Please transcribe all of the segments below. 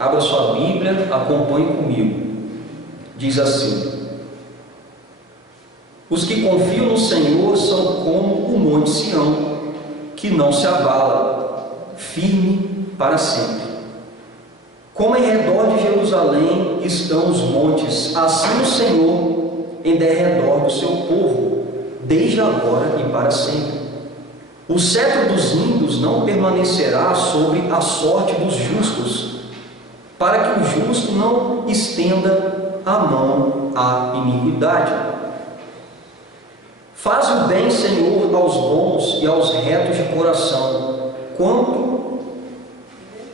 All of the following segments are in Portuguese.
Abra sua Bíblia, acompanhe comigo. Diz assim: os que confiam no Senhor são como o monte Sião, que não se abala, firme para sempre. Como em redor de Jerusalém estão os montes, assim o Senhor em derredor do seu povo, desde agora e para sempre. O cetro dos ímpios não permanecerá sobre a sorte dos justos, para que o justo não estenda a mão à iniquidade. Faz o bem, Senhor, aos bons e aos retos de coração, quanto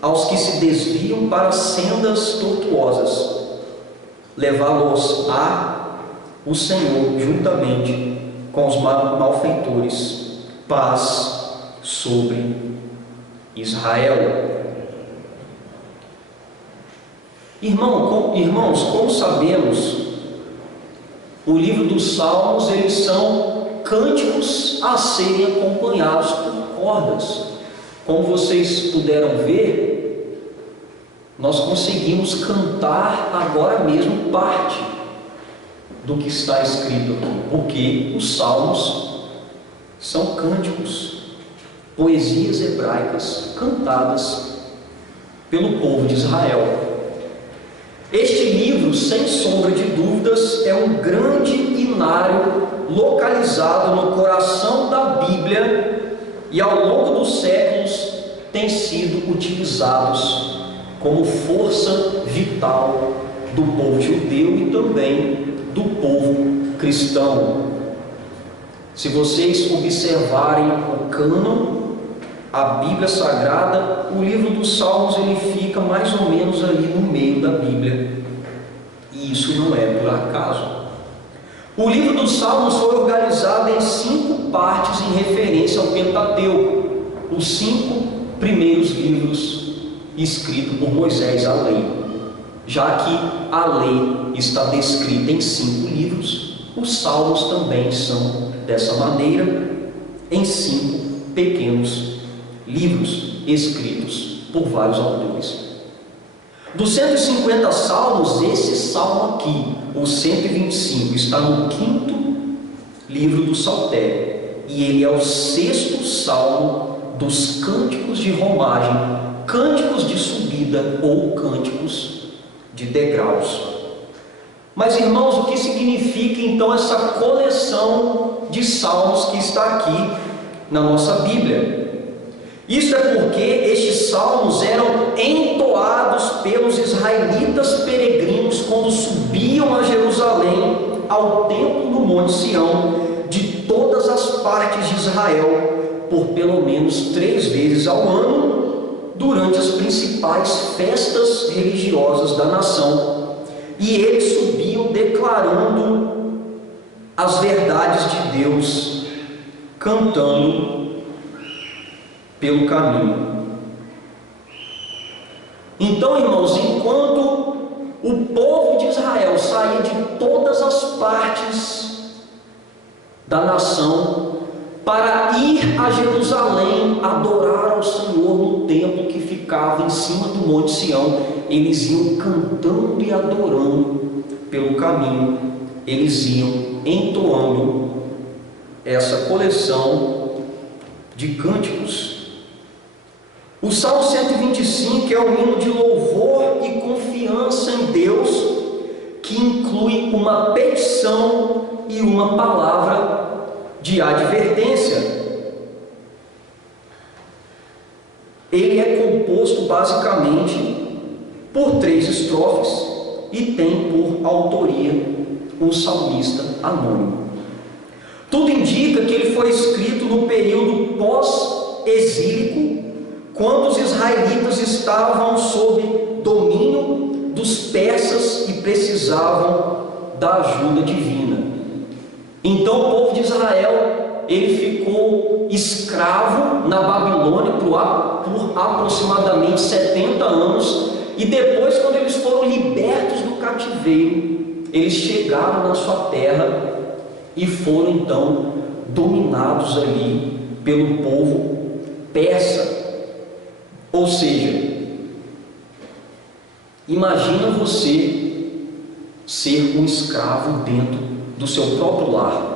aos que se desviam para sendas tortuosas. Levá-los-á o Senhor juntamente com os malfeitores. Paz sobre Israel. Irmãos, como sabemos, o livro dos Salmos, eles são cânticos a serem acompanhados por cordas. Como vocês puderam ver, nós conseguimos cantar agora mesmo parte do que está escrito aqui, porque os Salmos são cânticos, poesias hebraicas cantadas pelo povo de Israel. Este livro, sem sombra de dúvidas, é um grande inário localizado no coração da Bíblia e ao longo dos séculos tem sido utilizados como força vital do povo judeu e também do povo cristão. Se vocês observarem o cânon, a Bíblia Sagrada, o livro dos Salmos, ele fica mais ou menos ali no meio da Bíblia. E isso não é por acaso. O livro dos Salmos foi organizado em 5 partes em referência ao Pentateuco, os 5 primeiros livros escritos por Moisés, a lei. Já que a lei está descrita em 5 livros, os Salmos também são dessa maneira, em 5 pequenos livros escritos por vários autores. Dos 150 salmos, esse salmo aqui, o 125, está no 5º livro do Saltério, e ele é o 6º salmo dos cânticos de romagem, cânticos de subida ou cânticos de degraus. Mas, irmãos, o que significa então essa coleção de salmos que está aqui na nossa Bíblia? Isso é porque estes salmos eram entoados pelos israelitas peregrinos quando subiam a Jerusalém, ao templo no Monte Sião, de todas as partes de Israel, por pelo menos 3 vezes ao ano, durante as principais festas religiosas da nação. E eles subiam declarando as verdades de Deus, cantando pelo caminho. Então, irmãos, enquanto o povo de Israel saía de todas as partes da nação para ir a Jerusalém adorar ao Senhor no templo que ficava em cima do Monte Sião, eles iam cantando e adorando pelo caminho, eles iam entoando essa coleção de cânticos. O Salmo 125 é um hino de louvor e confiança em Deus, que inclui uma petição e uma palavra de advertência. Ele é composto basicamente por 3 estrofes e tem por autoria um salmista anônimo. Tudo indica que ele foi escrito no período pós-exílico, quando os israelitas estavam sob domínio dos persas e precisavam da ajuda divina. Então o povo de Israel, ele ficou escravo na Babilônia por aproximadamente 70 anos, e depois, quando eles foram libertos do cativeiro, eles chegaram na sua terra e foram então dominados ali pelo povo persa. Ou seja, Imagina você ser um escravo dentro do seu próprio lar.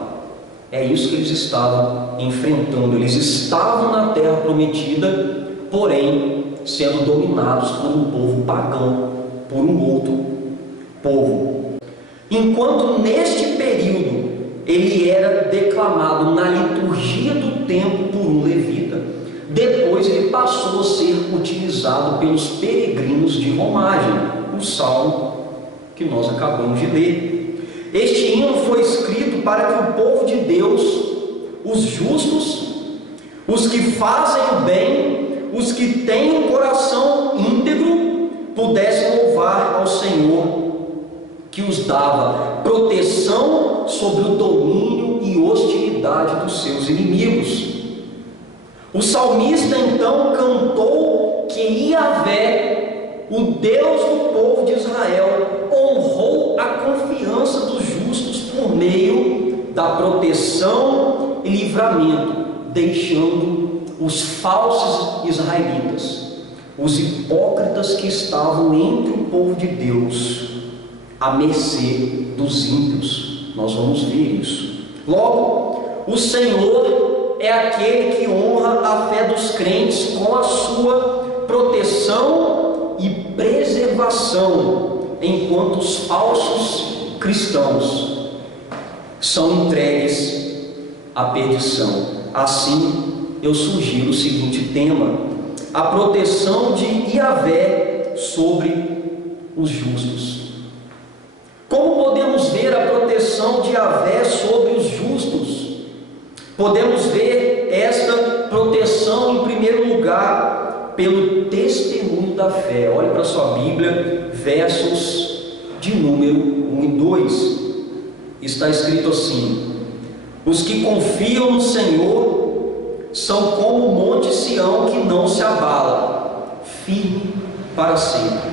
É isso que eles estavam enfrentando. Eles estavam na terra prometida, porém sendo dominados por um povo pagão, por um outro povo. Enquanto neste período ele era declamado na liturgia do templo por um levita, depois ele passou a ser utilizado pelos peregrinos de romagem, o salmo que nós acabamos de ler. Este hino foi escrito para que o povo de Deus, os justos, os que fazem o bem, os que têm um coração íntegro, pudessem louvar ao Senhor, que os dava proteção sobre o domínio e hostilidade dos seus inimigos. O salmista então cantou que Yahvé, o Deus do povo de Israel, honrou a confiança dos justos por meio da proteção e livramento, deixando os falsos israelitas, os hipócritas que estavam entre o povo de Deus, à mercê dos ímpios. Nós vamos ver isso. Logo, o Senhor é aquele que honra a fé dos crentes com a sua proteção e preservação, enquanto os falsos cristãos são entregues à perdição. Assim, eu sugiro o seguinte tema: a proteção de Yahvé sobre os justos. Como podemos ver a proteção de Yahvé sobre os justos? Podemos ver esta proteção, em primeiro lugar, pelo testemunho da fé. Olhe para a sua Bíblia, versos de número 1 e 2. Está escrito assim: os que confiam no Senhor são como o monte Sião que não se abala, firme para sempre.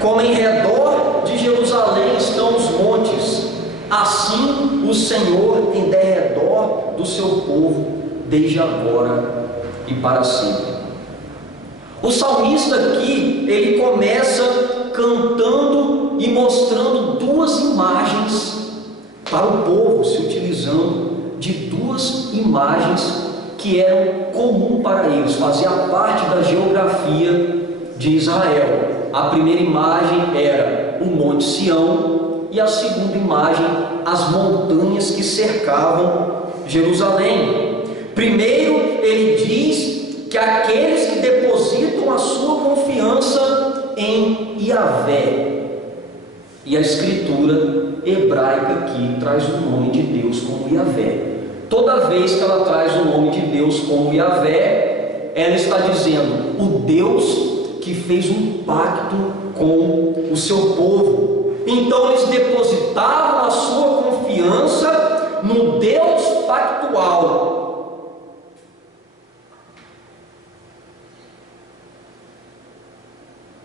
Como em redor de Jerusalém estão os montes, assim o Senhor em derredor do seu povo, desde agora e para sempre. O salmista aqui, ele começa cantando e mostrando duas imagens para o povo, se utilizando de duas imagens que eram comum para eles, fazia parte da geografia de Israel. A primeira imagem era o Monte Sião e a segunda imagem, as montanhas que cercavam Jerusalém. Primeiro, ele diz que aqueles que depositam a sua confiança em Yahvé, e a escritura hebraica aqui traz o nome de Deus como Yahvé. Toda vez que ela traz o nome de Deus como Yahvé, ela está dizendo o Deus que fez um pacto com o seu povo. Então eles depositavam a sua confiança no Deus pactual.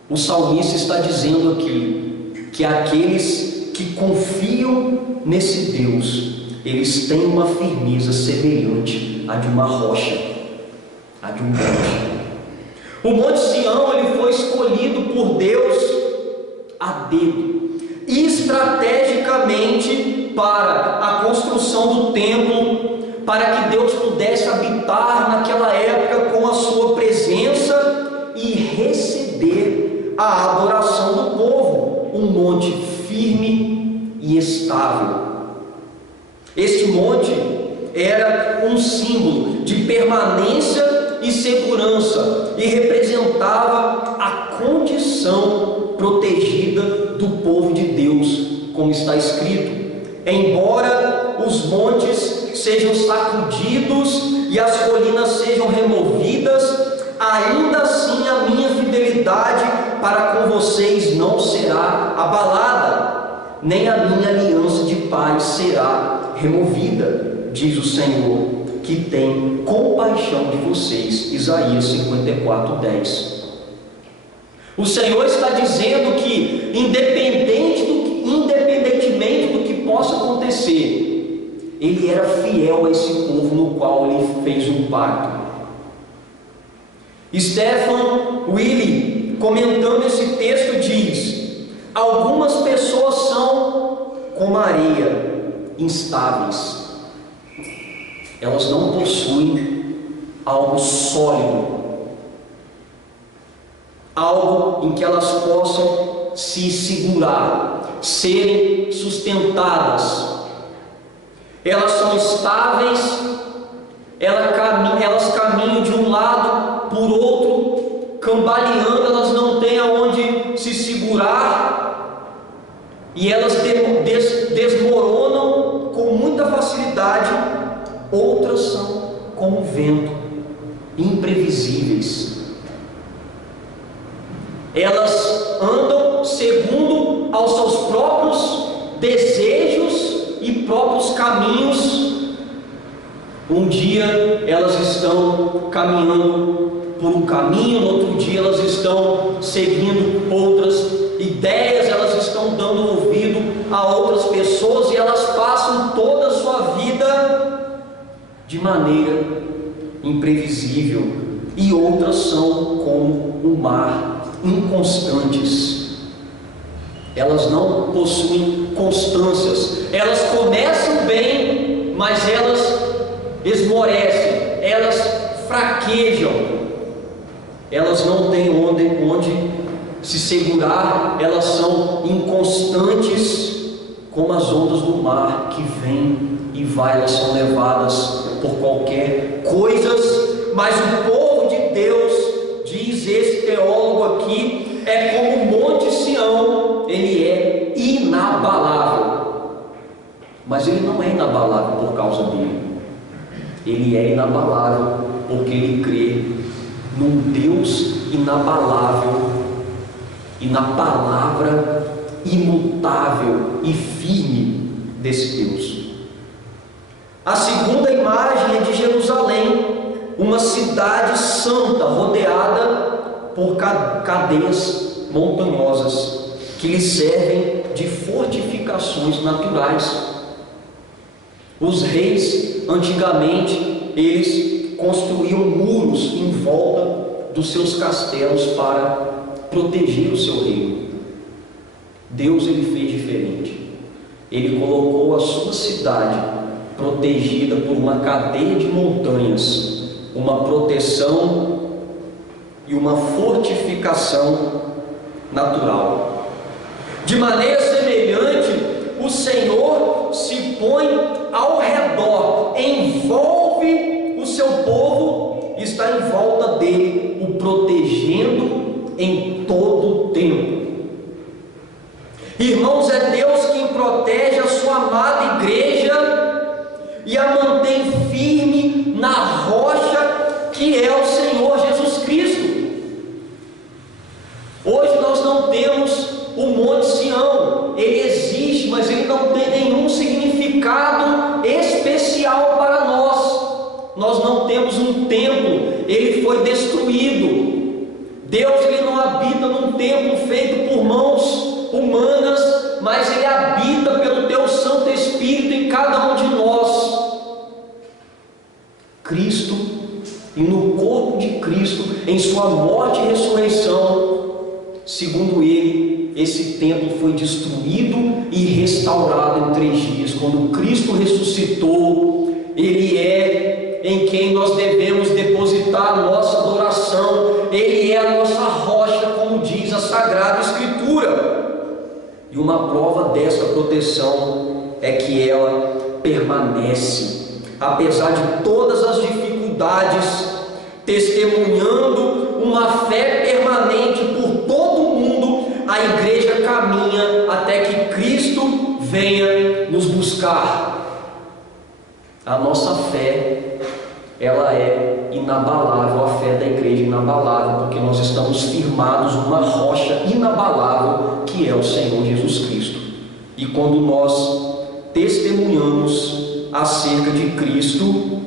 O salmista está dizendo aqui que aqueles que confiam nesse Deus, eles têm uma firmeza semelhante à de uma rocha, à de um monte. O Monte Sião, ele foi escolhido por Deus a dedo, estrategicamente, para a construção do templo, para que Deus pudesse habitar naquela época com a sua presença e receber a adoração do povo. Um monte firme e estável. Este monte era um símbolo de permanência e segurança, e representava a condição protegida do povo de Deus, como está escrito: embora os montes sejam sacudidos e as colinas sejam removidas, ainda assim a minha fidelidade para com vocês não será abalada, nem a minha aliança de paz será removida, diz o Senhor, que tem compaixão de vocês. Isaías 54:10. O Senhor está dizendo que, independentemente do que possa acontecer, Ele era fiel a esse povo no qual Ele fez um pacto. Stephen Willie, comentando esse texto, diz: Algumas pessoas são como a areia, instáveis. Elas não possuem algo sólido, algo em que elas possam se segurar, serem sustentadas. Elas são estáveis, elas caminham de um lado por outro, cambaleando, elas não têm aonde se segurar, e elas desmoronam com muita facilidade. Outras são como o vento, imprevisíveis. Elas andam segundo aos seus próprios desejos e próprios caminhos. Um dia elas estão caminhando por um caminho, no outro dia elas estão seguindo outras ideias, elas estão dando ouvido a outras pessoas, e elas passam toda a sua vida de maneira imprevisível. E outras são como o mar, inconstantes. Elas não possuem constâncias. Elas começam bem, mas elas esmorecem, elas fraquejam, elas não têm onde se segurar, elas são inconstantes, como as ondas do mar que vêm e vai, elas são levadas por qualquer coisa. Mas o povo de Deus, diz esse teólogo aqui, é como o Monte Sião, ele é inabalável. Mas ele não é inabalável por causa dele, ele é inabalável porque ele crê num Deus inabalável e na palavra imutável e firme desse Deus. A segunda imagem é de Jerusalém, uma cidade santa rodeada por cadeias montanhosas que lhe servem de fortificações naturais. Os reis, antigamente, eles construíam muros em volta dos seus castelos para proteger o seu reino. Deus, ele fez diferente. Ele colocou a sua cidade protegida por uma cadeia de montanhas, uma proteção e uma fortificação natural. De maneira semelhante, o Senhor se põe ao redor, envolve o seu povo, está em volta dele, o protegendo em todo o tempo. Irmãos, é Deus quem protege a sua amada igreja e a mantém firme na rocha que é o Senhor Jesus Cristo. Hoje nós não temos o Monte Sião, ele existe, mas ele não tem nenhum significado especial para nós. Nós não temos um templo, ele foi destruído. Deus, ele não habita num templo feito por mãos humanas, mas ele habita pelo teu Santo Espírito em cada um de nós. Cristo, e no corpo de Cristo, em sua morte e ressurreição, segundo ele, esse templo foi destruído e restaurado em 3 dias. Quando Cristo ressuscitou, ele é em quem nós devemos depositar a nossa adoração, ele é a nossa rocha, como diz a Sagrada Escritura. E uma prova dessa proteção é que ela permanece, apesar de todas as dificuldades, testemunhando uma fé permanente por todo o mundo. A igreja caminha até que Cristo venha nos buscar. A nossa fé, ela é inabalável, a fé da igreja é inabalável, porque nós estamos firmados numa rocha inabalável, que é o Senhor Jesus Cristo. E quando nós testemunhamos acerca de Cristo,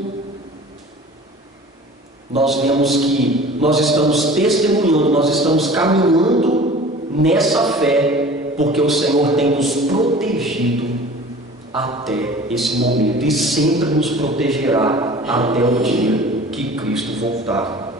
nós vemos que nós estamos testemunhando, nós estamos caminhando nessa fé, porque o Senhor tem nos protegido até esse momento e sempre nos protegerá até o dia que Cristo voltar.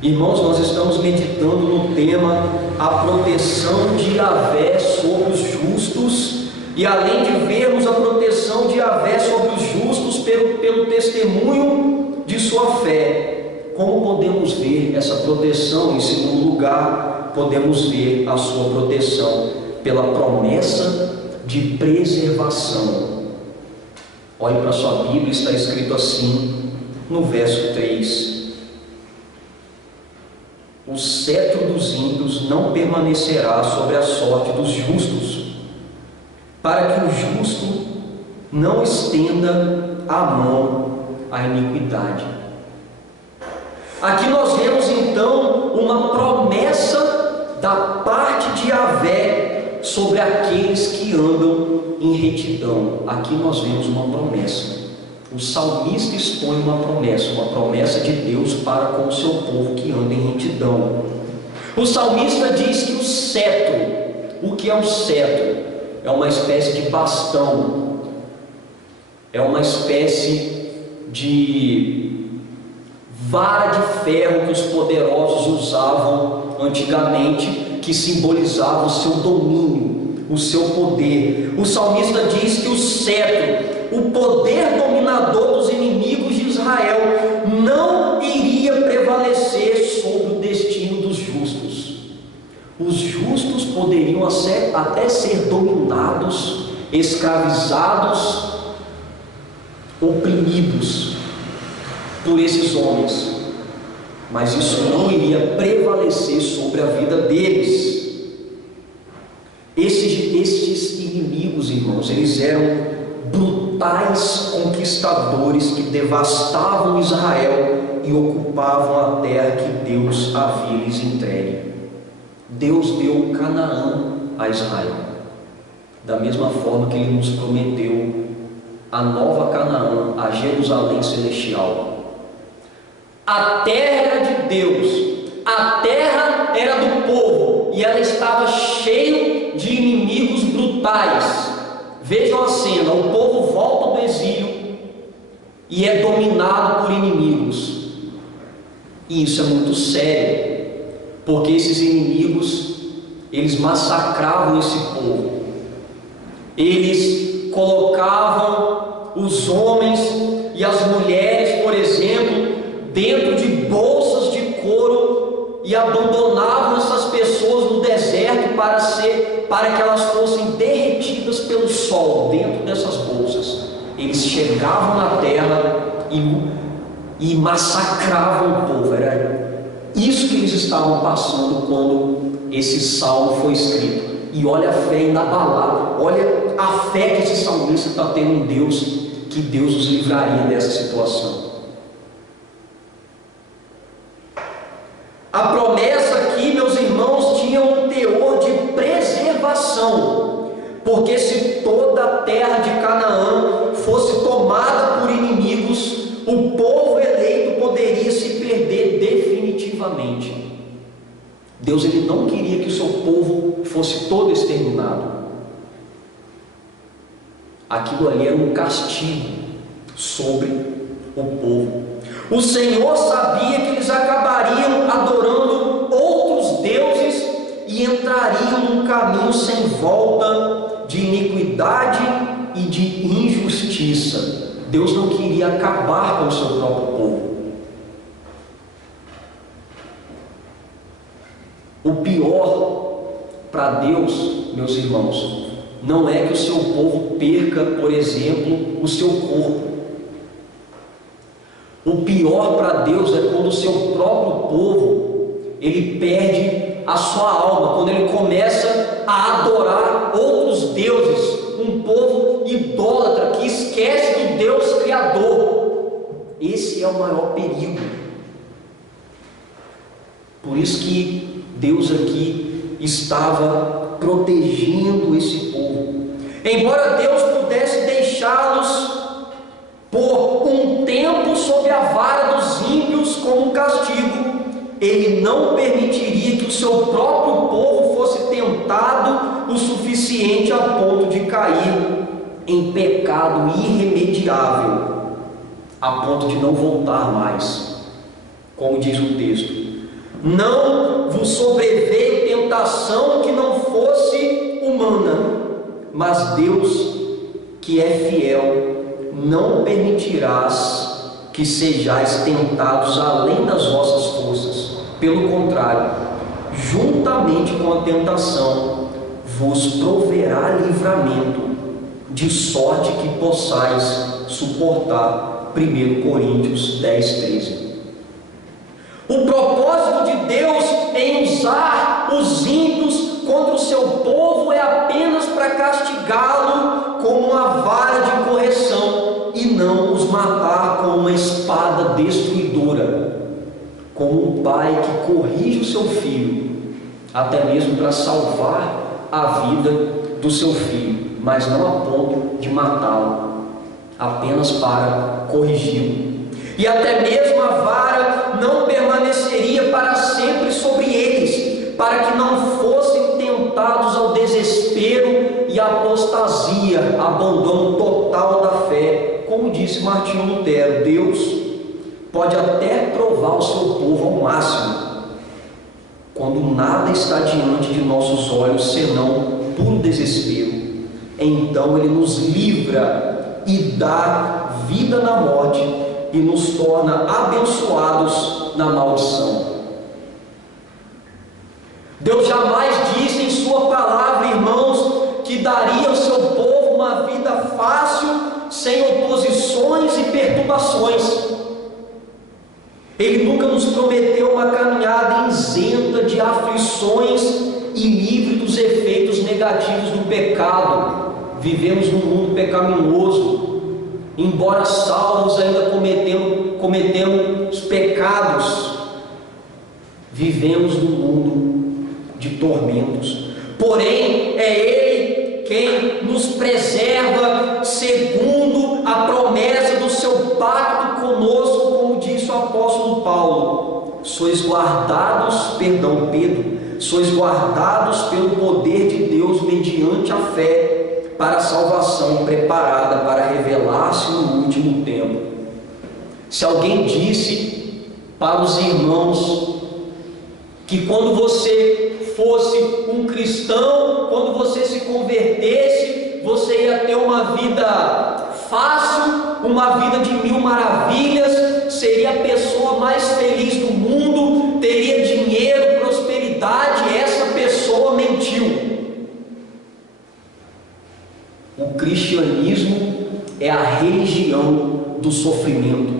Irmãos, nós estamos meditando no tema a proteção de Yahvé sobre os justos, e além de vermos a proteção de Yahvé sobre os justos pelo testemunho de sua fé, como podemos ver essa proteção? Em segundo lugar, podemos ver a sua proteção pela promessa de preservação. Olhe para a sua Bíblia, está escrito assim no verso 3: o cetro dos ímpios não permanecerá sobre a sorte dos justos, para que o justo não estenda a mão à iniquidade. Aqui nós vemos então uma promessa da parte de Yahvé sobre aqueles que andam em retidão. Aqui nós vemos uma promessa. O salmista expõe uma promessa de Deus para com o seu povo que anda em retidão. O salmista diz que o cetro, o que é o cetro? É uma espécie de bastão, é uma espécie de vara de ferro que os poderosos usavam antigamente, que simbolizava o seu domínio, o seu poder. O salmista diz que o cetro, o poder dominador dos inimigos de Israel, não iria prevalecer sobre o destino dos justos. Os justos poderiam até ser dominados, escravizados, oprimidos por esses homens, mas isso não iria prevalecer sobre a vida deles. Estes inimigos, irmãos, eles eram brutais conquistadores que devastavam Israel e ocupavam a terra que Deus havia lhes entregue. Deus deu Canaã a Israel, da mesma forma que Ele nos prometeu a nova Canaã, a Jerusalém celestial. A terra era de Deus, a terra era do povo, e ela estava cheia de inimigos brutais. Vejam a cena: o povo volta do exílio e é dominado por inimigos. E isso é muito sério, porque esses inimigos, eles massacravam esse povo. Eles colocavam os homens e as mulheres, por exemplo, dentro de bolsas de couro e abandonavam essas pessoas no deserto para que elas fossem derretidas pelo sol dentro dessas bolsas. Eles chegavam na terra e massacravam o povo. Era isso que eles estavam passando quando esse salmo foi escrito. E olha a fé inabalável, olha a fé que esse salmista está tendo em Deus, que Deus os livraria dessa situação. A promessa aqui, meus irmãos, tinha um teor de preservação, porque se toda a terra de Canaã fosse tomada por inimigos, o povo eleito poderia se perder definitivamente. Deus, ele não queria que o seu povo fosse todo exterminado. Aquilo ali era um castigo sobre o povo. O Senhor sabia que eles acabariam adorando outros deuses e entrariam num caminho sem volta de iniquidade e de injustiça. Deus não queria acabar com o seu próprio povo. O pior para Deus, meus irmãos, não é que o seu povo perca, por exemplo, o seu corpo. O pior para Deus é quando o seu próprio povo, ele perde a sua alma, quando ele começa a adorar outros deuses, um povo idólatra que esquece do Deus Criador. Esse é o maior perigo. Por isso que Deus aqui estava protegendo esse povo. Embora Deus pudesse deixá-los por um tempo sob a vara dos ímpios como um castigo, Ele não permitiria que o seu próprio povo fosse tentado o suficiente a ponto de cair em pecado irremediável, a ponto de não voltar mais. Como diz o texto: Não vos sobreveio tentação que não fosse humana, mas Deus, que é fiel, não permitirás que sejais tentados além das vossas forças. Pelo contrário, juntamente com a tentação, vos proverá livramento, de sorte que possais suportar. 1 Coríntios 10:13. O propósito de Deus em usar os ímpios contra o seu povo é apenas para castigá-lo com uma vara de correção e não os matar com uma espada destruidora, como um pai que corrige o seu filho, até mesmo para salvar a vida do seu filho, mas não a ponto de matá-lo, apenas para corrigi-lo. E até mesmo a vara não permaneceria para sempre sobre eles, para que não fossem tentados ao desespero e apostasia, abandono total da fé. Como disse Martinho Lutero, Deus pode até provar o seu povo ao máximo, quando nada está diante de nossos olhos senão puro desespero. Então Ele nos livra e dá vida na morte e nos torna abençoados na maldição. Deus jamais disse em sua palavra, irmãos, que daria ao seu povo uma vida fácil, sem oposições e perturbações. Ele nunca nos prometeu uma caminhada isenta de aflições e livre dos efeitos negativos do pecado. Vivemos num mundo pecaminoso. Embora salvos, ainda cometemos pecados. Vivemos num mundo de tormentos. Porém, é Ele quem nos preserva segundo a promessa do seu pacto conosco, como disse o apóstolo Paulo. Sois guardados, Pedro, sois guardados pelo poder de Deus mediante a fé, para a salvação preparada para revelar-se no último tempo. Se alguém disse para os irmãos que quando você fosse um cristão, quando você se convertesse, você ia ter uma vida fácil, uma vida de mil maravilhas, seria a pessoa mais feliz do mundo, teria dinheiro, prosperidade, essa pessoa mentiu. O cristianismo é a religião do sofrimento,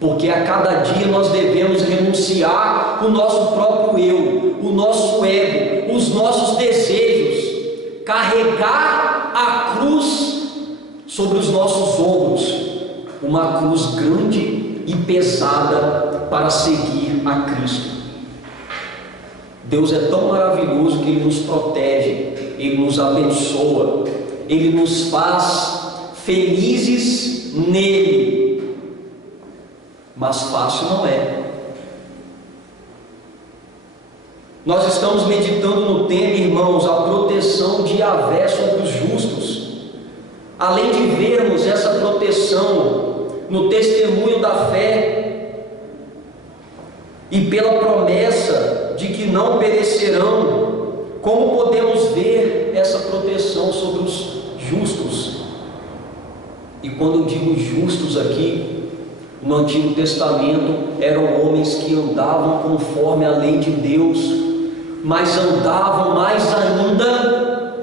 porque a cada dia nós devemos renunciar o nosso próprio eu, o nosso ego, os nossos desejos, carregar a cruz sobre os nossos ombros, uma cruz grande e pesada para seguir a Cristo. Deus é tão maravilhoso que Ele nos protege, Ele nos abençoa, Ele nos faz felizes nele, mas fácil não é. Nós estamos meditando no tema, irmãos, a proteção de Yahvé sobre os justos. Além de vermos essa proteção no testemunho da fé e pela promessa de que não perecerão, como podemos ver essa proteção sobre os justos? E quando eu digo justos aqui, no Antigo Testamento eram homens que andavam conforme a lei de Deus, mas andavam mais ainda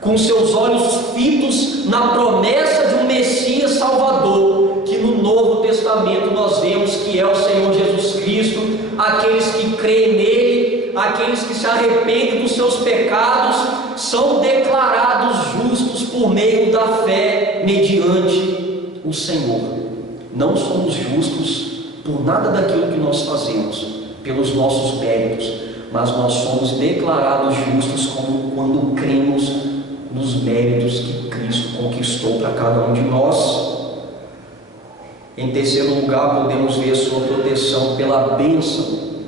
com seus olhos fitos na promessa de um Messias Salvador, que no Novo Testamento nós vemos que é o Senhor Jesus Cristo. Aqueles que creem nele, aqueles que se arrependem dos seus pecados, são declarados justos por meio da fé mediante o Senhor. Não somos justos por nada daquilo que nós fazemos, pelos nossos méritos, mas nós somos declarados justos quando cremos nos méritos que Cristo conquistou para cada um de nós. Em terceiro lugar, podemos ver a sua proteção pela bênção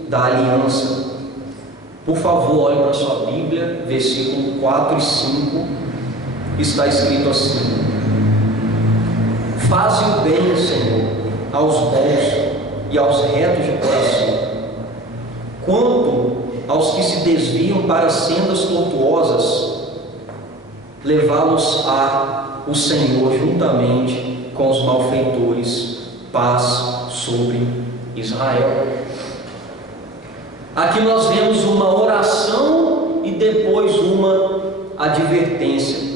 da aliança. Por favor, olhe para a sua Bíblia, versículo 4 e 5, está escrito assim: faze o bem, Senhor, aos bons e aos retos de coração. Quanto aos que se desviam para sendas tortuosas, levá-los-á o Senhor juntamente com os malfeitores, paz sobre Israel. Aqui nós vemos uma oração e depois uma advertência.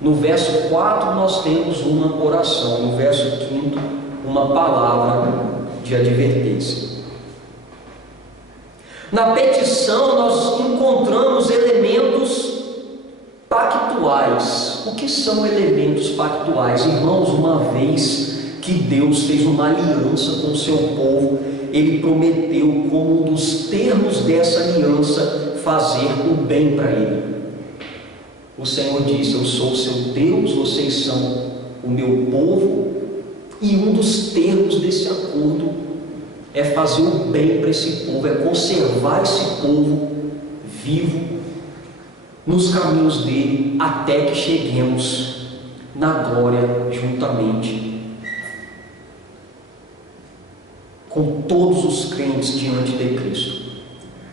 No verso 4 nós temos uma oração, no verso 5 uma palavra de advertência. Na petição nós encontramos elementos pactuais. O que são elementos pactuais? Irmãos, uma vez que Deus fez uma aliança com o seu povo, Ele prometeu, como um dos termos dessa aliança, fazer o bem para ele. O Senhor disse: eu sou o seu Deus, vocês são o meu povo, e um dos termos desse acordo é fazer o bem para esse povo, é conservar esse povo vivo nos caminhos dele, até que cheguemos na glória juntamente com todos os crentes diante de Cristo.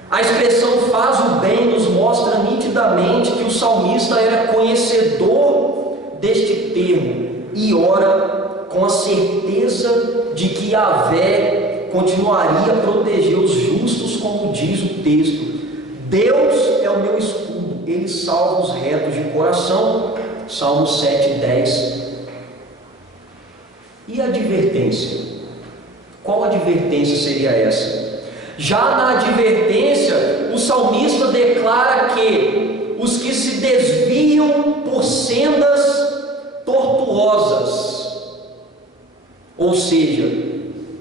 A expressão faz o bem nos mostra nitidamente que o salmista era conhecedor deste termo e ora com a certeza de que Yahvé continuaria a proteger os justos, como diz o texto. Deus é o meu escudo, Ele salva os retos de coração. Salmo 7:10. E a advertência? Qual advertência seria essa? Já na advertência, o salmista declara que os que se desviam por sendas tortuosas, ou seja,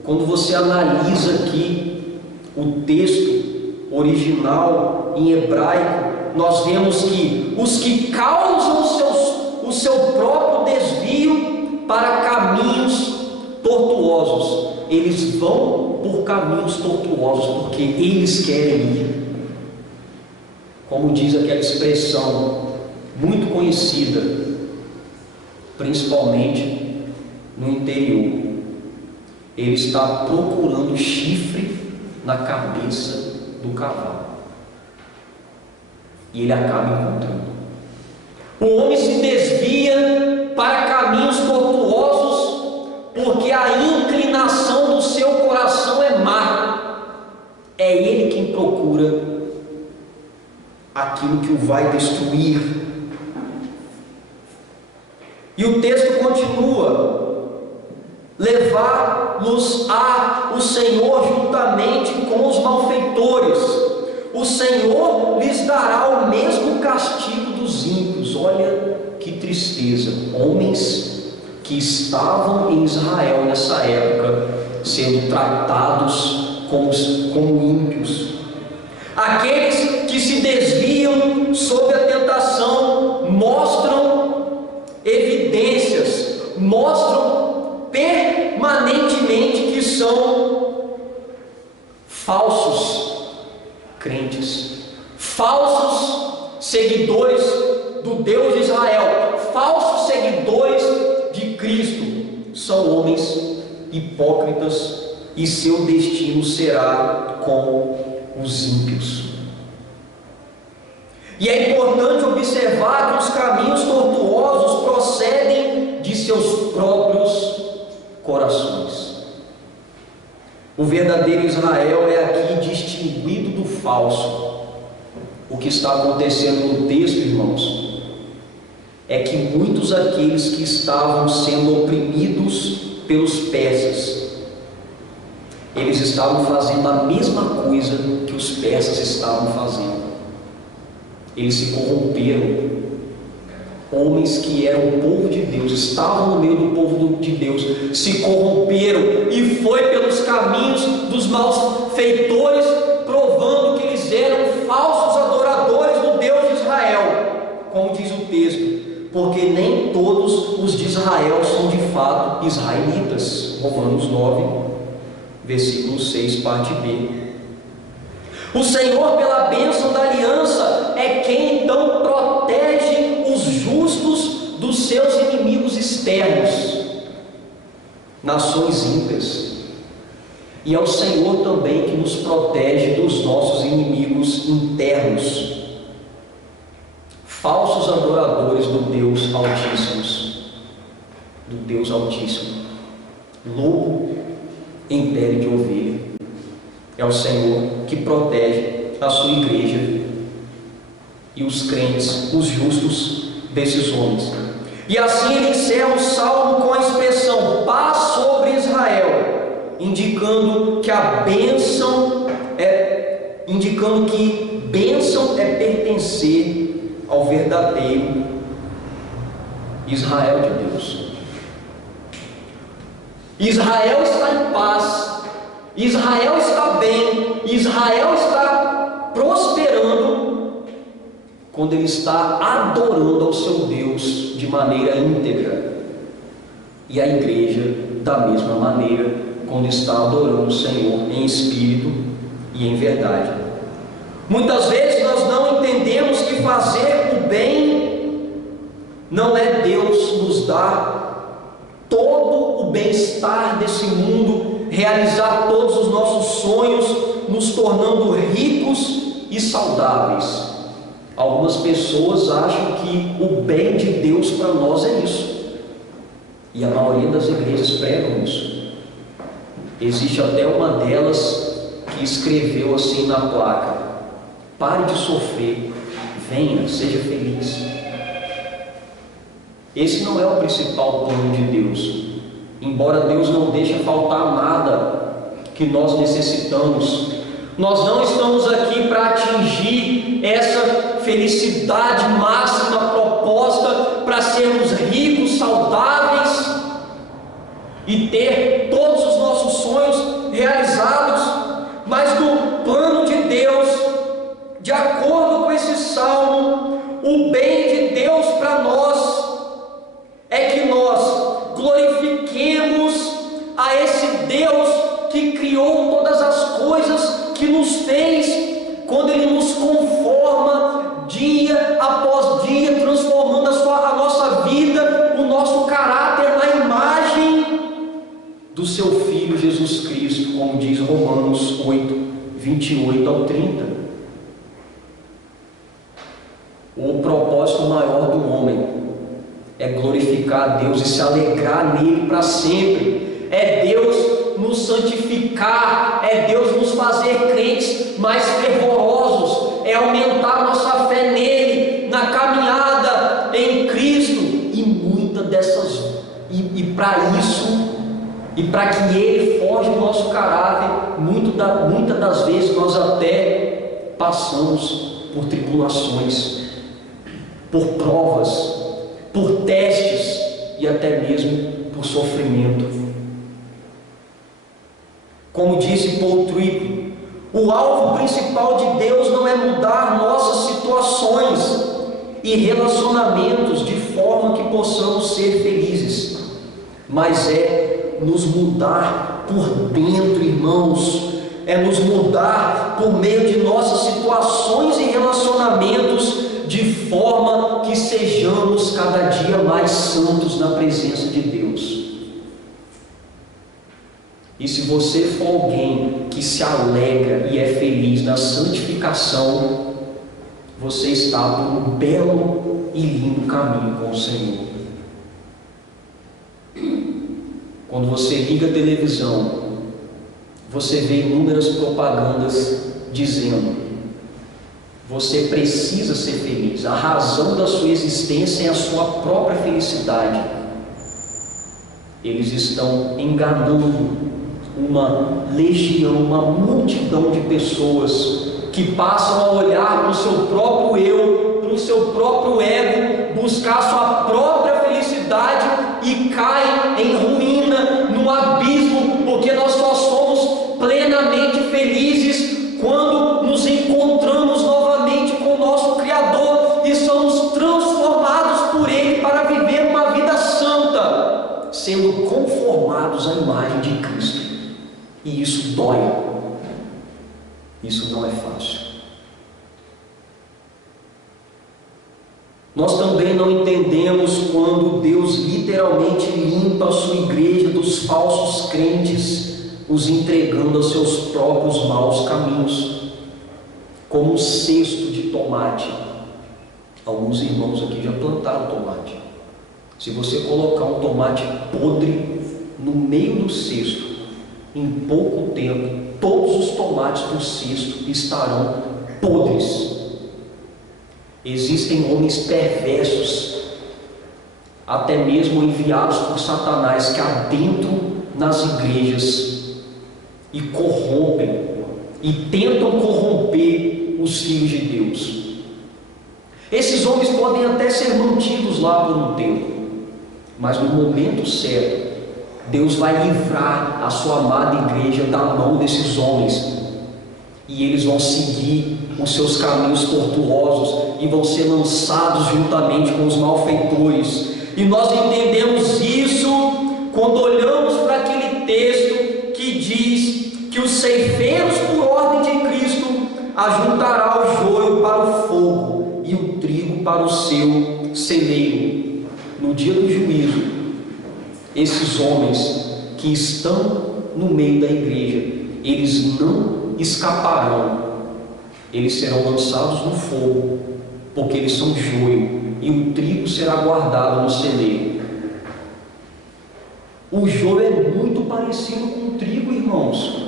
quando você analisa aqui o texto original em hebraico, nós vemos que os que causam o seu próprio desvio para caminhos tortuosos, eles vão por caminhos tortuosos porque eles querem ir. Como diz aquela expressão muito conhecida, principalmente no interior: ele está procurando chifre na cabeça do cavalo, e ele acaba encontrando. O homem se desvia para caminhos tortuosos porque a inclinação do seu coração é má. É ele quem procura aquilo que o vai destruir. E o texto continua: levar-nos a o Senhor juntamente com os malfeitores, o Senhor lhes dará o mesmo castigo dos ímpios. Olha que tristeza, homens que estavam em Israel nessa época sendo tratados como ímpios. Aqueles que se desviam sob a tentação mostram evidências, mostram permanentemente que são falsos crentes, falsos seguidores do Deus de Israel, falsos seguidores de Cristo. São homens hipócritas e seu destino será com os ímpios. E é importante observar que os caminhos tortuosos procedem de seus próprios corações. O verdadeiro Israel é aqui distinguido do falso. O que está acontecendo no texto, irmãos, é que muitos daqueles que estavam sendo oprimidos pelos persas, eles estavam fazendo a mesma coisa que os persas estavam fazendo. Eles se corromperam. Homens que eram o povo de Deus, estavam no meio do povo de Deus, se corromperam, e foi pelos caminhos dos malfeitores, provando que eles eram falsos adoradores do Deus de Israel, como diz o texto, porque nem todos os de Israel são de fato israelitas. Romanos 9, versículo 6, parte B. O Senhor, pela bênção da aliança, é quem então protege os justos dos seus inimigos externos, nações ímpias. E é o Senhor também que nos protege dos nossos inimigos internos, falsos adoradores do Deus Altíssimo, lobo em pele de ovelha. É o Senhor que protege a sua igreja e os crentes, os justos desses homens. E assim ele encerra o salmo com a expressão paz sobre Israel, indicando que bênção é pertencer ao verdadeiro Israel de Deus. Israel está em paz, Israel está bem, Israel está prosperando quando ele está adorando ao seu Deus de maneira íntegra. E a igreja, da mesma maneira, quando está adorando o Senhor em espírito e em verdade. Muitas vezes nós não entendemos que fazer o bem não é Deus nos dar todo o bem-estar desse mundo, realizar todos os nossos sonhos, nos tornando ricos e saudáveis. Algumas pessoas acham que o bem de Deus para nós é isso, e a maioria das igrejas pregam isso. Existe até uma delas que escreveu assim na placa: pare de sofrer, venha, seja feliz. Esse não é o principal plano de Deus. Embora Deus não deixe faltar nada que nós necessitamos, nós não estamos aqui para atingir essa felicidade máxima proposta para sermos ricos, saudáveis e ter todos os nossos sonhos realizados, mas do plano de Deus, de acordo com esse salmo, o bem de Deus para nós é que nós glorifiquemos a esse Deus que criou todas as coisas, que nos fez, quando Ele nos conforma dia após dia, transformando a nossa vida, o nosso caráter na imagem do seu Filho Jesus Cristo, como diz Romanos 8, 28 ao 30. O propósito maior do homem é glorificar a Deus e se alegrar nele para sempre. É Deus nos santificar, é Deus nos fazer crentes mais fervorosos, é aumentar nossa fé nele, na caminhada em Cristo. E muitas dessas, para isso, e para que ele forje o nosso caráter, muitas das vezes nós até passamos por tribulações, por provas, por testes e até mesmo por sofrimento. Como disse Paul Tripp, o alvo principal de Deus não é mudar nossas situações e relacionamentos de forma que possamos ser felizes, mas é nos mudar por dentro, irmãos, é nos mudar por meio de nossas situações e relacionamentos, de forma que sejamos cada dia mais santos na presença de Deus. E se você for alguém que se alegra e é feliz na santificação, você está por um belo e lindo caminho com o Senhor. Quando você liga a televisão, você vê inúmeras propagandas dizendo: você precisa ser feliz, a razão da sua existência é a sua própria felicidade. Eles estão enganando uma legião, uma multidão de pessoas que passam a olhar para o seu próprio eu, para o seu próprio ego, buscar a sua própria felicidade e caem em ruína, no abismo, porque nós só somos plenamente felizes quando nos encontramos novamente com o nosso Criador e somos transformados por Ele para viver uma vida santa, sendo conformados à imagem de Cristo. E isso dói, isso não é fácil. Nós também não entendemos quando Deus literalmente limpa a sua igreja dos falsos crentes os entregando aos seus próprios maus caminhos, como um cesto de tomate. Alguns irmãos aqui já plantaram tomate. Se você colocar um tomate podre no meio do cesto, em pouco tempo, todos os tomates do cesto estarão podres. Existem homens perversos, até mesmo enviados por Satanás, que adentram nas igrejas e corrompem e tentam corromper os filhos de Deus. Esses homens podem até ser mantidos lá por um tempo, mas no momento certo Deus vai livrar a sua amada igreja da mão desses homens, e eles vão seguir os seus caminhos tortuosos e vão ser lançados juntamente com os malfeitores. E nós entendemos isso quando olhamos para aquele texto que diz que os ceifeiros, por ordem de Cristo, ajuntará o joio para o fogo e o trigo para o seu celeiro. No dia do juízo, esses homens que estão no meio da igreja, eles não escaparão, eles serão lançados no fogo, porque eles são joio, e o trigo será guardado no celeiro. O joio é muito parecido com o trigo, irmãos.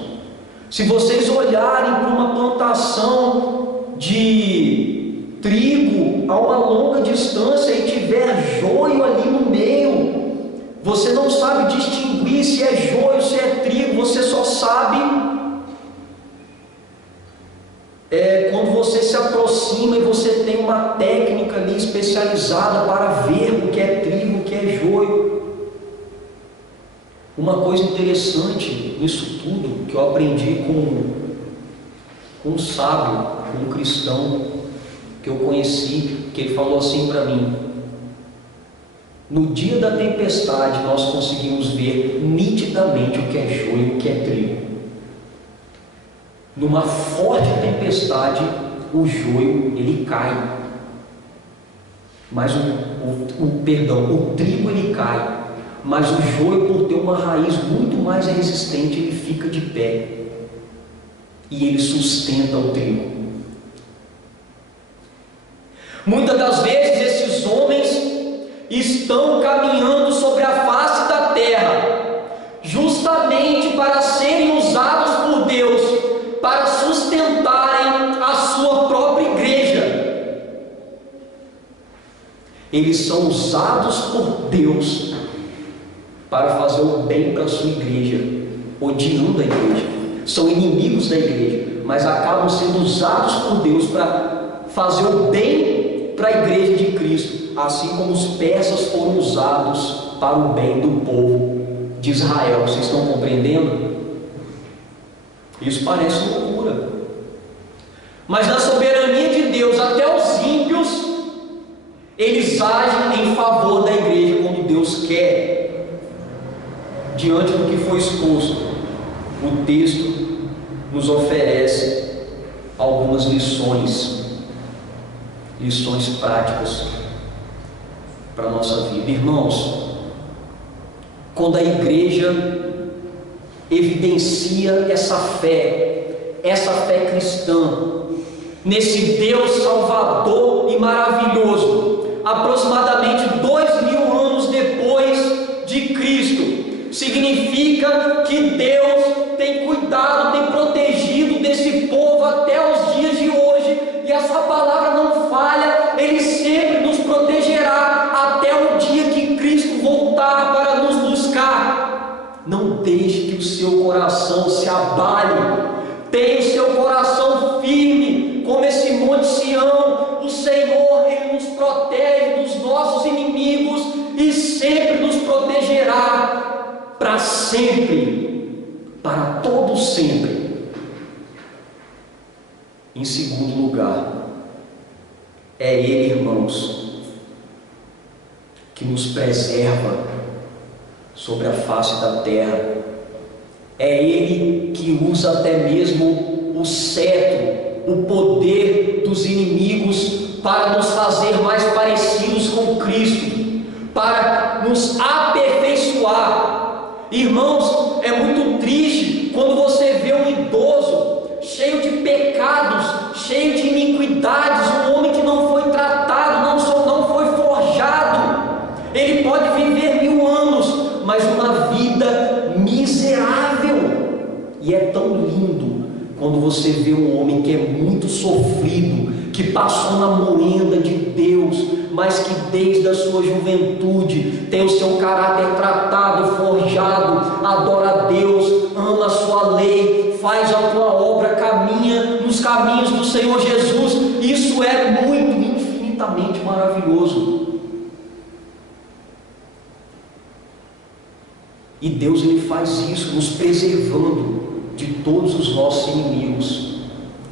Se vocês olharem para uma plantação de trigo a uma longa distância e tiver joio ali no meio, você não sabe distinguir se é joio, se é trigo. Você só sabe quando você se aproxima e você tem uma técnica ali especializada para ver o que é trigo, o que é joio. Uma coisa interessante nisso tudo que eu aprendi com um sábio, com um cristão que eu conheci, que ele falou assim para mim: no dia da tempestade nós conseguimos ver nitidamente o que é joio e o que é trigo. Numa forte tempestade, o joio ele cai, mas o trigo ele cai, mas o joio, por ter uma raiz muito mais resistente, ele fica de pé e ele sustenta o trigo. Muitas das vezes esses homens estão caminhando sobre a face da terra, justamente para serem usados por Deus, para sustentarem a sua própria igreja. Eles são usados por Deus para fazer o bem para a sua igreja, odiando a igreja. São inimigos da igreja, mas acabam sendo usados por Deus para fazer o bem para a igreja de Cristo, assim como os persas foram usados para o bem do povo de Israel. Vocês estão compreendendo? Isso parece loucura, mas na soberania de Deus, até os ímpios, eles agem em favor da igreja quando Deus quer. Diante do que foi exposto, o texto nos oferece algumas lições práticas para a nossa vida. Irmãos, quando a igreja evidencia essa fé cristã, nesse Deus salvador e maravilhoso, aproximadamente 2000 anos depois de Cristo, significa que Deus tem cuidado, tem protegido desse povo até os dias de hoje, e a sua palavra não falha. Ele sempre nos protegerá até o dia que Cristo voltar para nos buscar. Não deixe que o seu coração se abale, tenha o seu coração firme, como esse monte Sião. O Senhor, Ele nos protege dos nossos inimigos e sempre nos protegerá para sempre, para todo sempre. Em segundo lugar, é Ele, irmãos, que nos preserva sobre a face da terra. É Ele que usa até mesmo o cetro, o poder dos inimigos, para nos fazer mais parecidos com Cristo, para nos aperfeiçoar. Irmãos, é muito triste quando você vê um idoso cheio de pecados, cheio de iniquidades, um homem que não foi tratado, não foi forjado, ele pode viver 1000 anos, mas uma vida miserável. E é tão lindo quando você vê um homem que é muito sofrido, que passou na moenda de Deus, mas que desde a sua juventude tem o seu caráter tratado, forjado, adora a Deus, ama a sua lei, faz a tua obra, caminha nos caminhos do Senhor Jesus. Isso é muito, infinitamente maravilhoso. E Deus, Ele faz isso nos preservando de todos os nossos inimigos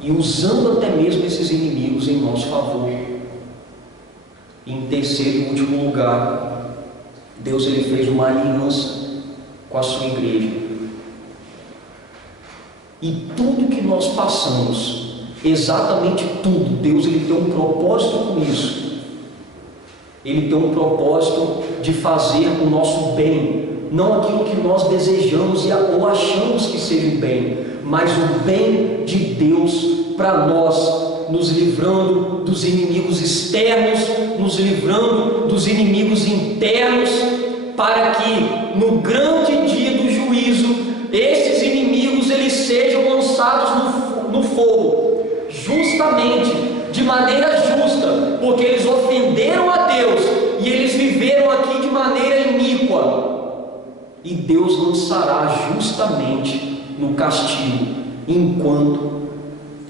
e usando até mesmo esses inimigos em nosso favor. Em terceiro e último lugar, Deus, Ele fez uma aliança com a sua igreja. E tudo que nós passamos, exatamente tudo, Deus, Ele tem um propósito com isso. Ele tem um propósito de fazer o nosso bem, não aquilo que nós desejamos ou achamos que seja o bem, mas o bem de Deus para nós, nos livrando dos inimigos externos, nos livrando dos inimigos internos, para que no grande dia do juízo, esses inimigos eles sejam lançados no fogo, justamente, de maneira justa, porque eles ofenderam a Deus e eles viveram aqui de maneira iníqua. E Deus lançará justamente no castigo, enquanto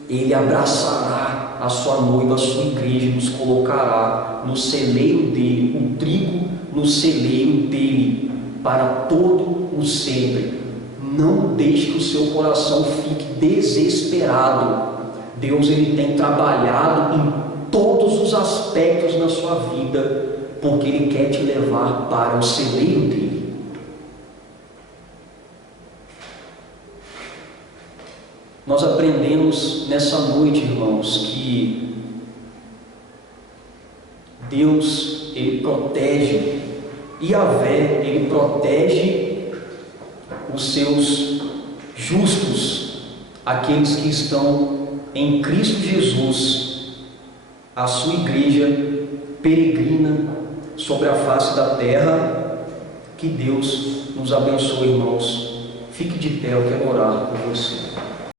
Ele abraçará a sua noiva, a sua igreja, e nos colocará no celeiro dele, o trigo no celeiro dele, para todo o sempre. Não deixe que o seu coração fique desesperado. Deus, Ele tem trabalhado em todos os aspectos na sua vida, porque Ele quer te levar para o celeiro dele. Nós aprendemos nessa noite, irmãos, que Deus, Ele protege, Yahvé, Ele protege os seus justos, aqueles que estão em Cristo Jesus, a sua igreja peregrina sobre a face da terra. Que Deus nos abençoe, irmãos. Fique de pé, eu quero orar por você.